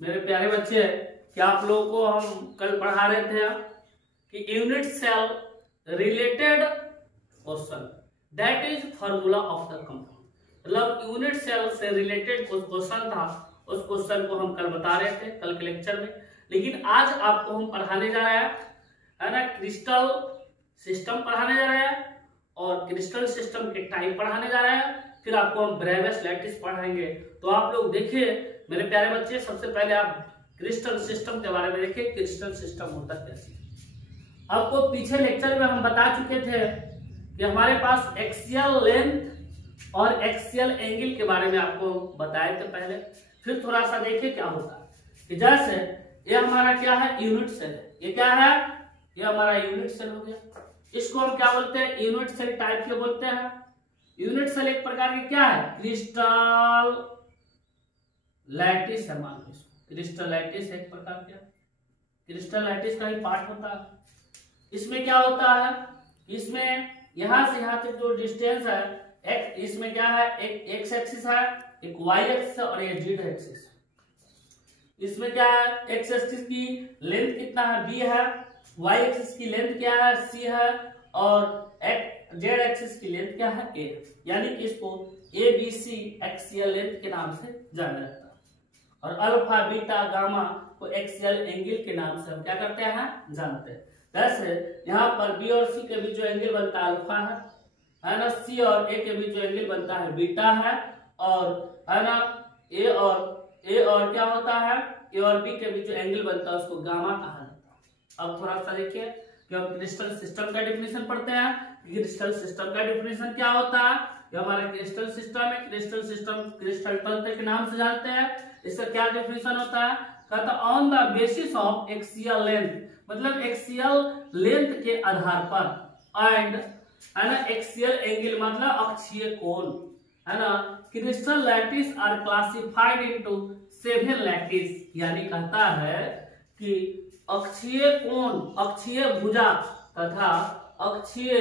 मेरे प्यारे बच्चे, क्या आप लोगों को हम कल पढ़ा रहे थे कि unit cell related question that is formula of the compound, मतलब यूनिट सेल से रिलेटेड कुछ क्वेश्चन था, उस क्वेश्चन को हम कल बता रहे थे कल के लेक्चर में। लेकिन आज आपको हम पढ़ाने जा रहे हैं, है ना, क्रिस्टल सिस्टम पढ़ाने जा रहे हैं और क्रिस्टल सिस्टम के टाइप पढ़ाने जा रहे हैं। फिर आपको हम ब्रेवियस लैटिस पढ़ाएंगे। तो आप लोग देखिए मेरे प्यारे बच्चे, सबसे पहले आप क्रिस्टल सिस्टम के बारे में देखिए, क्रिस्टल सिस्टम होता कैसे। आपको पीछे लेक्चर में हम बता चुके थे कि हमारे पास एक्सियल लेंथ और एक्सियल एंगल के बारे में आपको बताए थे पहले। फिर थोड़ा सा देखिए क्या होता है कि जैसे ये हमारा क्या है, यूनिट सेल है। ये क्या है, ये हमारा यूनिट सेल हो गया। इसको हम क्या बोलते हैं, यूनिट सेल टाइप के बोलते हैं। यूनिट सेल एक प्रकार की क्या है, क्रिस्टल लैटिस है। मान लो इसको क्रिस्टल लैटिस एक प्रकार का क्रिस्टल लैटिस का ही पार्ट होता है। इसमें क्या होता है, इसमें यहां से यहां तक जो डिस्टेंस है, एक इसमें क्या है, एक एक्स एक्सिस है, एक वाई एक्सिस और एक जेड एक्सिस। इसमें क्या है, एक्स एक्सिस की लेंथ कितना है, बी है, वाई एक्सिस की लेंथ क्या है, सी है, और जेड एक्सिस की लेंथ क्या है, ए। यानी कि इसको A B C axial length के नाम से जाना जाता है। और अल्फा बीटा गामा को एक्सियल एंगल के नाम से हम क्या करते हैं, जानते हैं। जैसे यहाँ पर बी और सी के बीच जो एंगल बनता है अल्फा है ना, सी और ए के बीच जो एंगल बनता है बीटा है, और है ना ए और क्या होता है, ए और बी के बीच जो एंगल बनता है उसको गामा कहा जाता है। अब थोड़ा सा देखिए कि हम क्रिस्टल सिस्टम का डेफिनेशन पढ़ते हैं। क्रिस्टल सिस्टम का डेफिनेशन क्या होता है, ये हमारा क्रिस्टल सिस्टम है। क्रिस्टल सिस्टम क्रिस्टल तंत्र के नाम से जानते हैं। इसका क्या डेफिनेशन होता है, कहता on the basis of axial length, मतलब एक्सियल लेंथ के आधार पर, एंड है ना एक्सियल एंगल मतलब अक्षीय कोण, है ना। Crystal lattice are classified into 7 lattice, यानी कहता है कि अक्षीय कोण, अक्षीय भुजा तथा अक्षीय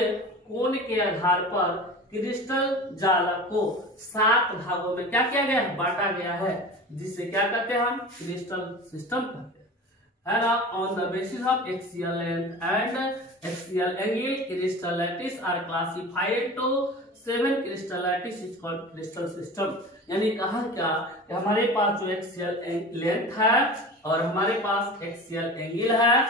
कोण के आधार पर क्रिस्टल जालक को 7 भागों में क्या किया गया है, बांटा गया है, जिसे क्या कहते हैं हम, क्रिस्टल सिस्टम कहते हैं, है ना। On the basis of axial length and axial angle crystal lattice are classified to 7 crystal lattice is called crystal system. यानी कहा क्या कि हमारे पास जो एक्सियल लेंथ है और हमारे पास एक्सियल एंगल है,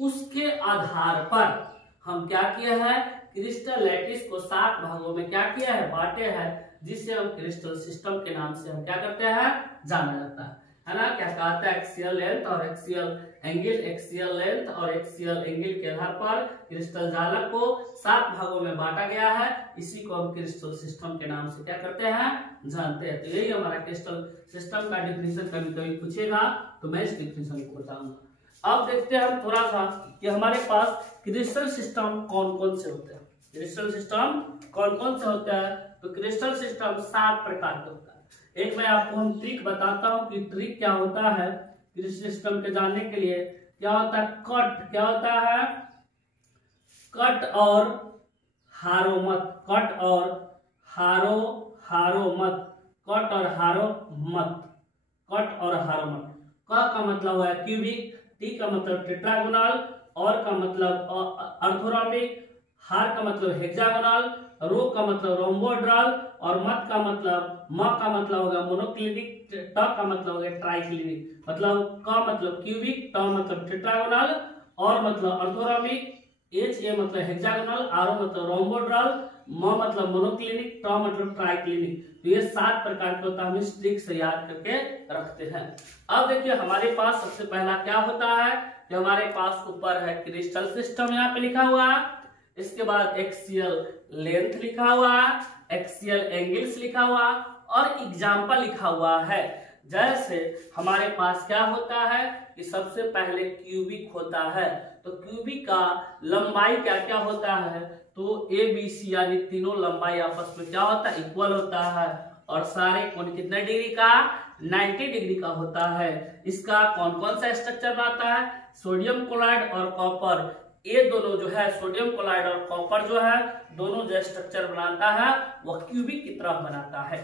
उसके आधार पर हम क्या किए हैं, क्रिस्टल लैटिस को 7 भागों में क्या किया है, बांटे हैं, जिसे हम क्रिस्टल सिस्टम के नाम से हम क्या करते हैं, जाना जाता है ना। क्या कहता है, एक्सियल लेंथ और एक्सियल एंगल, एक्सियल लेंथ और एक्सियल एंगल के आधार पर क्रिस्टल जालक को 7 भागों में बांटा गया है। इसी को हम क्रिस्टल सिस्टम के नाम से क्या करते हैं, जानते हैं। तो यही हमारा क्रिस्टल सिस्टम का डिफिनेशन कभी कभी पूछेगा तो मैं इस डिफिनेशन को बताऊंगा। अब देखते हैं हम थोड़ा सा कि हमारे पास क्रिस्टल सिस्टम कौन कौन से होते हैं। क्रिस्टल सिस्टम कौन कौन से होता है, तो क्रिस्टल सिस्टम 7 प्रकार का होता है। एक मैं आपको हम ट्रिक बताता हूं कि ट्रिक क्या होता है क्रिस्टल सिस्टम के जानने के लिए। क्या होता है, कट, क्या होता है, कट और हारो मत, कट और हारो मत, कट और हारो मत, कट और हारो मत। क का मतलब है क्यूबिक, टी का मतलब टेट्रागोनल, और का मतलब ऑर्थोरोम्बिक, हार का मतलब हेक्सागोनल, रो का मतलब रोम्बोहेड्रल, और मत का मतलब, म का मतलब होगा मोनोक्लिनिक, ट का मतलब होगा ट्राइक्लिनिक। मतलब क मतलब क्यूबिक, ट मतलब टेट्रागोनल, और मतलब ऑर्थोरोम्बिक, एच ए मतलब हेक्सागोनल, आर मतलब रोम्बोहेड्रल, म मतलब मोनोक्लिनिक, ट मतलब ट्राइक्लिनिक। तो ये 7 प्रकार के होता है, हम इस ट्रिक से याद करके रखते हैं। अब देखिए हमारे पास सबसे पहला क्या होता है कि हमारे पास ऊपर है क्रिस्टल सिस्टम, यहाँ पे लिखा हुआ है। इसके बाद एक्सियल लेंथ लिखा हुआ है, एक्सियल एंगल्स लिखा हुआ और एग्जाम्पल लिखा हुआ है। जैसे हमारे पास क्या होता है कि सबसे पहले क्यूबिक होता है, तो क्यूबिक का लंबाई क्या क्या होता है, तो ए बी सी यानी तीनों लंबाई आपस में क्या होता है, इक्वल होता है, और सारे कोण कितने डिग्री का, 90 डिग्री का होता है। इसका कौन कौन सा स्ट्रक्चर बनाता है, सोडियम क्लोराइड और कॉपर, ये दोनों जो है सोडियम क्लोराइड और कॉपर जो है दोनों जो स्ट्रक्चर बनाता है वह क्यूबिक की तरह बनाता है।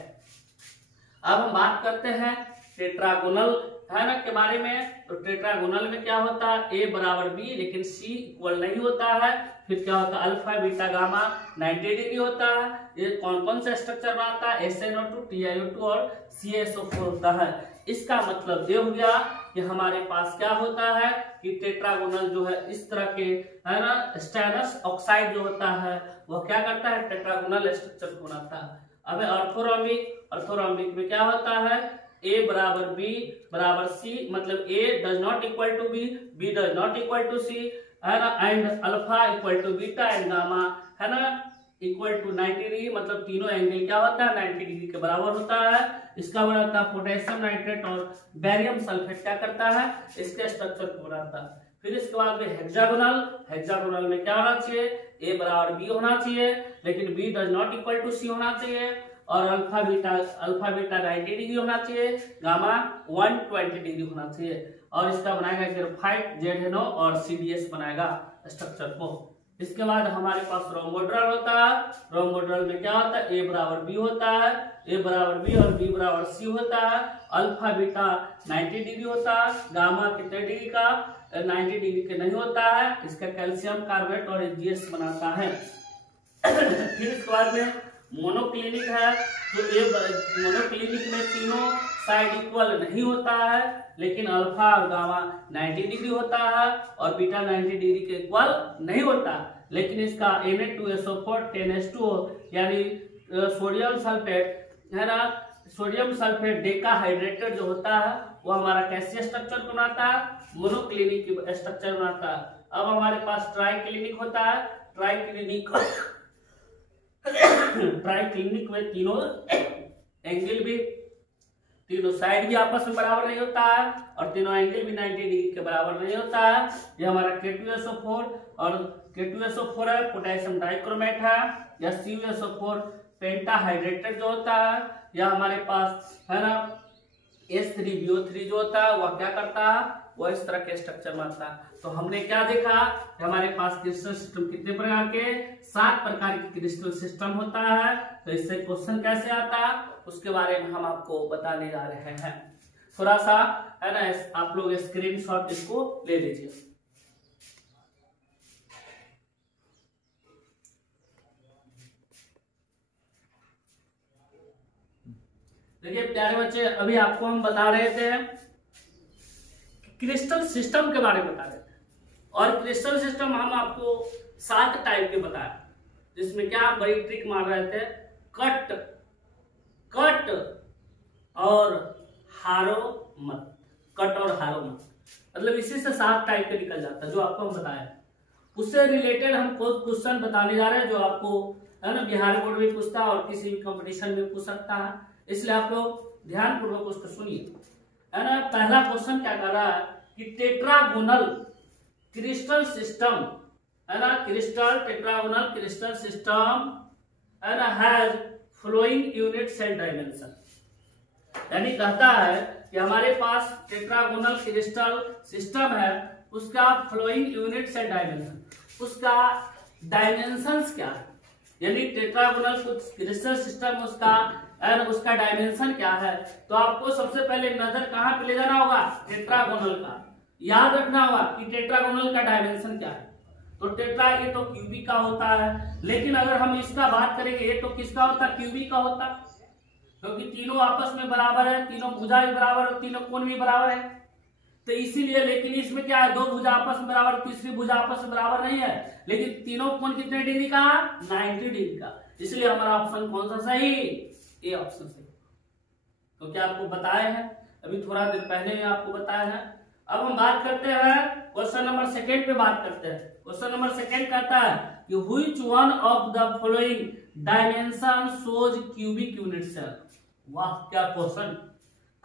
अब हम बात करते हैं टेट्रागोनल है ना के बारे में। तो टेट्रागोनल में क्या होता है, ए बराबर बी, लेकिन सी इक्वल नहीं होता है। फिर क्या होता है, अल्फा बीटा गामा 90 डिग्री होता है। ये कौन कौन सा स्ट्रक्चर बनाता है, SnO2, TiO2 और CaSO4 होता है। इसका मतलब ये हो गया कि हमारे पास क्या होता है कि टेट्रागोनल जो है इस तरह के है ना, स्टेनस ऑक्साइड जो होता है वह क्या करता है, टेट्रागोनल स्ट्रक्चर को बनाता है। अब ऑर्थोरोम्बिक, ऑर्थोरोम्बिक में क्या होता है, A बराबर B बराबर C, मतलब A does not equal to B, B does not equal to C, है ना, and alpha equal to beta and gamma है ना इक्वल टू 90 डिग्री, मतलब तीनों एंगल क्या होता है 90 डिग्री के बराबर होता है। इसका बनाता है पोटेशियम नाइट्रेट और बैरियम सल्फेट क्या करता है, इसके स्ट्रक्चर को बनाता है। फिर इसके बाद में हेक्सागोनल, हेक्सागोनल में क्या होना चाहिए, ए बराबर बी होना चाहिए, लेकिन B does not equal to C होना चाहिए, और अल्फा बीटा 90 डिग्री होना चाहिए, गामा 120 डिग्री होना चाहिए। और इसका बनाएगा ग्रेफाइट, ZnO और CdS बनाएगा स्ट्रक्चर को। इसके बाद हमारे पास रोम्बोड्रल होता है। रोम्बोड्रल में क्या होता है, ए बराबर बी होता है, ए बराबर बी और बी बराबर सी होता है। अल्फा बीटा 90 डिग्री होता है, गामा कितने डिग्री का, 90 डिग्री के नहीं होता है। इसका कैल्शियम कार्बोनेट और GS बनाता है। फिर इसके बाद में मोनोक्लिनिक है, तो ये मोनोक्लिनिक में तीनों साइड इक्वल नहीं होता है, लेकिन अल्फा और गामा 90 डिग्री होता है और बीटा 90 डिग्री के इक्वल नहीं होता, लेकिन इसका Na2SO4 10H2O यानी सोडियम सल्फेट है ना, सोडियम सल्फेट डेकाहाइड्रेटेड जो होता है वो हमारा कैसे स्ट्रक्चर को बनाता है, मोनोक्लिनिक स्ट्रक्चर बनाता है। अब हमारे पास ट्राइक्लिनिक होता है। ट्राइक्लिनिक ट्राइक्लिनिक में तीनों एंगल भी, तीनों साइड भी आपस में बराबर नहीं होता है और तीनों एंगल भी 90 डिग्री के बराबर नहीं होता है। ये हमारा K2SO4 और K2SO4 है, पोटेशियम डाइक्रोमेट है, या CuSO4 पेंटाहाइड्रेटेड जो होता है, या हमारे पास है ना H3BO3 जो होता है वह क्या करता है, वह इस तरह के स्ट्रक्चर बनाता है। तो हमने क्या देखा कि हमारे पास क्रिस्टल सिस्टम कितने प्रकार के, 7 प्रकार के क्रिस्टल सिस्टम होता है। तो इससे क्वेश्चन कैसे आता है उसके बारे में हम आपको बताने जा रहे हैं। थोड़ा सा है ना, आप लोग स्क्रीनशॉट इसको ले लीजिए। देखिए प्यारे बच्चे, अभी आपको हम बता रहे थे क्रिस्टल सिस्टम के बारे में बता रहे थे, और क्रिस्टल सिस्टम हम आपको 7 टाइप के बताए, जिसमें क्या बड़ी ट्रिक मार रहे थे, कट और हारो मत, कट और हारो मत, मतलब इसी से 7 टाइप के निकल जाता है जो आपको हम बताया। उससे रिलेटेड हम कुछ क्वेश्चन बताने जा रहे हैं जो आपको है ना बिहार बोर्ड में पूछता है और किसी भी कंपटीशन में पूछ सकता है, इसलिए आप लोग ध्यान पूर्वक उसको सुनिए, है ना। पहला क्वेश्चन क्या कर रहा है कि टेट्रागोनल क्रिस्टल सिस्टम है ना, टेट्रागोनल क्रिस्टल सिस्टम है ना has following unit cell dimension, यानी कहता है कि हमारे पास टेट्रागोनल क्रिस्टल सिस्टम है, उसका फ्लोइंग यूनिट सेल डायमेंशन, उसका डायमेंशंस क्या है, यानी टेट्रागोनल क्रिस्टल सिस्टम उसका डायमेंशन क्या है। तो आपको सबसे पहले नजर कहां पे ले जाना होगा, टेट्रागोनल का, याद रखना होगा कि टेट्रागोनल का डायमेंशन क्या है। तो टेट्रा ये तो क्यूबिक का होता है, लेकिन अगर हम इसका बात करेंगे ये तो किसका होता है, क्यूबिक का होता है, क्योंकि तीनों आपस में बराबर है, तीनों भुजा भी बराबर और तीनों कोण भी बराबर है, तो इसीलिए। लेकिन इसमें क्या है, 2 भुजा आपस में बराबर, तीसरी भुजा आपस में बराबर नहीं है, लेकिन तीनों कोण कितने डिग्री का, 90 डिग्री का, इसलिए हमारा ऑप्शन कौन सा सही, ए ऑप्शन सही। तो क्या आपको बताए हैं, अभी थोड़ा देर पहले ही आपको बताया है। अब हम बात करते हैं क्वेश्चन नंबर 2 पे बात करते हैं। क्वेश्चन नंबर 2 कहता है कि which one of the following dimension shows cubic unit cell. वाह क्या क्वेश्चन,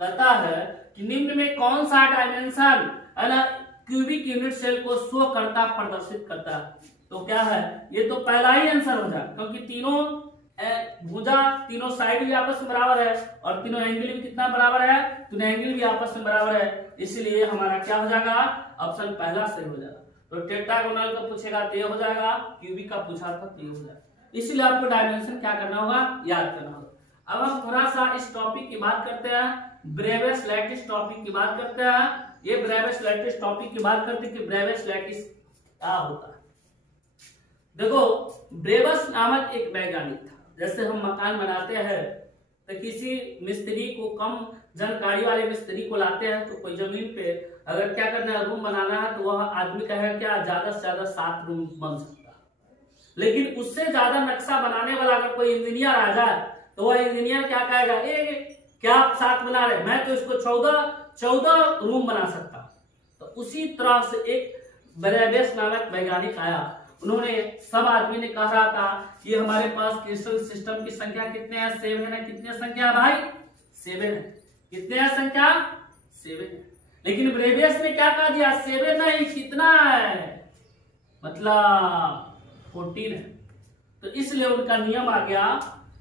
कहता है कि निम्न में कौन सा डायमेंशन है ना क्यूबिक यूनिट सेल को शो करता, प्रदर्शित करता है। तो क्या है, ये तो पहला ही आंसर हो जाए, क्योंकि तीनों भुजा, तीनों साइड भी आपस में बराबर है और तीनों एंगल भी कितना बराबर है, तीनों एंगल भी आपस में बराबर है, इसलिए हमारा क्या हो जाएगा, ऑप्शन पहला सही हो जाएगा। तो टेट्रागोनल का पूछेगा तो ये हो जाएगा, क्यूबिक का पूछा था तो ये हो जाएगा, इसलिए आपको डायमेंशन क्या करना होगा, याद करना होगा। अब हम थोड़ा सा इस टॉपिक की बात करते हैं ब्रेवियस लैटिस टॉपिक की बात करते हैं। ये ब्रेवियस लैटिस टॉपिक की बात करते हैं कि ब्रेवियस लैटिस क्या होता है। देखो, ब्रेवियस नामक एक वैज्ञानिक था। जैसे हम मकान बनाते हैं तो किसी मिस्त्री को, कम जानकारी वाले मिस्त्री को लाते हैं, तो कोई जमीन पे अगर क्या करना है, रूम बनाना है, तो वह आदमी कहेगा क्या ज्यादा से ज्यादा 7 रूम बन सकता है। लेकिन उससे ज्यादा नक्शा बनाने वाला अगर कोई इंजीनियर आ जाए तो वह इंजीनियर क्या कहेगा, क्या आप 7 बना रहे, मैं तो इसको 14 रूम बना सकता। तो उसी तरह से एक ब्रेवियस नामक वैज्ञानिक आया। उन्होंने, सब आदमी ने कहा था कि हमारे पास क्रिस्टल सिस्टम की संख्या कितने हैं, 7 है। कितने संख्या है भाई, 7 है। कितने है संख्या, 7 है। लेकिन ब्रेवियस ने क्या कहा दिया, 7 नहीं, कितना है, मतलब 14 है। तो इसलिए उनका नियम आ गया,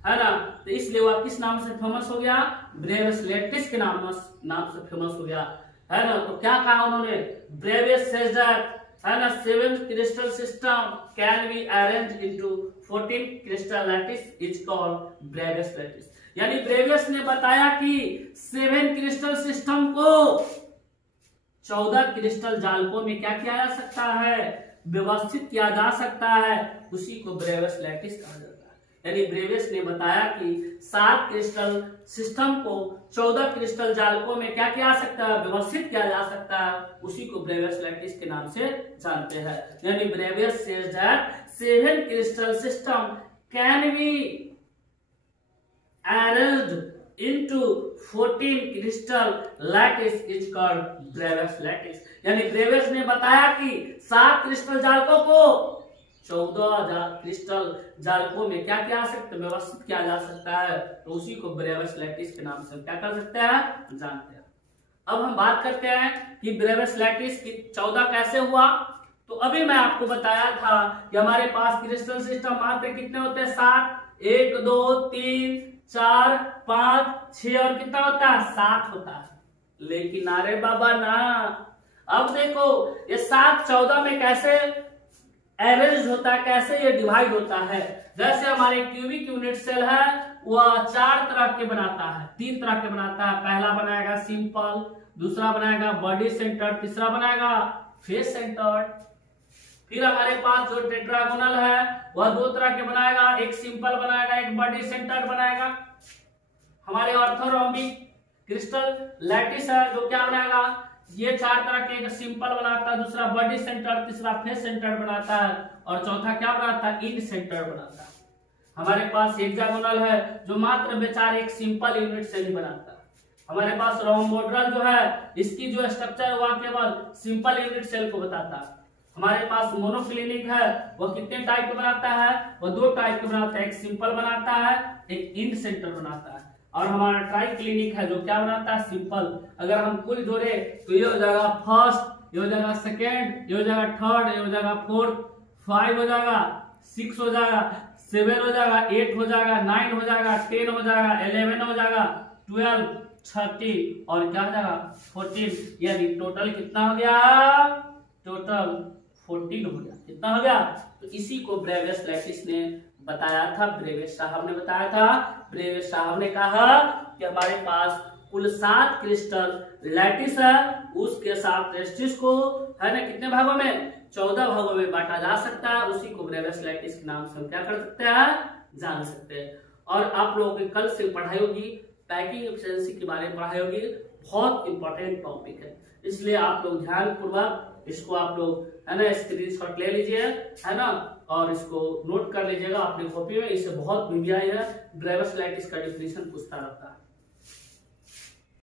है ना। तो इसलिए वह किस नाम से फेमस हो गया, ब्रेवियस लैटिस के नाम से फेमस हो गया, है ना। तो क्या कहा उन्होंने, ब्रेवियस सेज दैट, है ना, 7 crystal system can be arrange into 14 crystal lattice is called Bravais lattice. यानी ब्रेवियस ने बताया कि 7 क्रिस्टल सिस्टम को 14 क्रिस्टल जालकों में क्या किया जा सकता है, व्यवस्थित किया जा सकता है। उसी को ब्रेवियस लैटिस कहा जाता है। यानी ब्रेवियस ने बताया कि 7 क्रिस्टल सिस्टम को 14 क्रिस्टल जालकों में क्या किया जा सकता है, व्यवस्थित किया जा सकता है। उसी को ब्रेवियस लैटिस के नाम से जानते हैं। यानी Bravais says that 7 crystal system can be arranged into 14 crystal lattice is called Bravais lattice. यानी ब्रेवियस ने बताया कि 7 क्रिस्टल जालकों को 14 क्रिस्टल जालकों में क्या किया जा सकता है, व्यवस्थित किया जा सकता है। तो उसी को ब्रेवियस लैटिस के नाम से क्या कर सकते हैं, जानते हैं। अब हम बात करते हैं कि ब्रेवियस लैटिस की 14 कैसे हुआ। तो अभी मैं आपको बताया था कि हमारे पास क्रिस्टल सिस्टम मात्र कितने होते हैं, 7, 1 2 3 4 5 6 और कितना होता है, 7 होता है। लेकिन अरे बाबा ना, अब देखो ये 7 14 में कैसे एवरेज होता है, कैसे ये डिवाइड होता है। जैसे हमारे क्यूबिक यूनिट सेल है, वह 4 तरह के बनाता है, 3 तरह के बनाता है। पहला बनाएगा सिंपल, दूसरा बनाएगा बॉडी सेंटर, तीसरा बनाएगा फेस सेंटर। फिर हमारे पास जो टेट्रागोनल है वह 2 तरह के बनाएगा, एक सिंपल बनाएगा, एक बॉडी सेंटर बनाएगा। हमारे ऑर्थोरोम्बिक क्रिस्टल लैटिस है जो क्या बनाएगा, ये 4 तरह के, एक सिंपल बनाता है, दूसरा बॉडी सेंटर, तीसरा फेस सेंटर बनाता है और चौथा क्या बनाता है, इंड सेंटर बनाता है। हमारे पास हेक्सागोनल है जो मात्र बेचारे एक सिंपल यूनिट से ही बनाता है। हमारे पास रोम्बोहेड्रल जो है, इसकी जो स्ट्रक्चर वह केवल सिंपल यूनिट सेल को बताता है। हमारे पास मोनोक्लिनिक है, वह कितने टाइप का बनाता है, वह 2 टाइप का बनाता है, एक सिंपल बनाता है, एक इंड सेंटर बनाता है। और हमारा ट्राई क्लिनिक है जो क्या बनाता है, सिंपल। अगर हम कुल जोड़े तो ये हो जाएगा फर्स्ट, ये हो जाएगा सेकेंड, ये हो जाएगा थर्ड, ये हो जाएगा फोर्थ, 5 हो जाएगा, 6 हो जाएगा, 7 हो जाएगा, 8 हो जाएगा, 9 हो जाएगा, 10 हो जाएगा, 11 हो जाएगा, 12, 30 और क्या हो जाएगा 14। यानी टोटल कितना हो गया, टोटल 14 हो गया। कितना हो गया, तो इसी को ब्रेवियस लैटिस ने बताया था, ब्रेवियस साहब ने बताया था। ब्रेवियस साहब ने कहा कि हमारे पास कुल 7 क्रिस्टल लैटिस है, उसके 7 टेस्टिस को, है ना, कितने भागों में, 14 भागों में बांटा जा सकता है। उसी को ब्रेवियस लैटिस के नाम से हम क्या कर सकते हैं, जान सकते हैं। और आप लोगों की कल से पढ़ाई होगी, पैकिंग एफिशिएंसी के बारे में पढ़ाई होगी, बहुत इंपॉर्टेंट टॉपिक है, इसलिए आप लोग ध्यान पूर्वक इसको आप लोग, है ना, स्क्रीनशॉट ले लीजिए, है ना, और इसको नोट कर लीजिएगा अपनी कॉपी में। इससे बहुत मीडिया है, ब्रेवियस लैटिस का डेफिनेशन पूछता रहता है।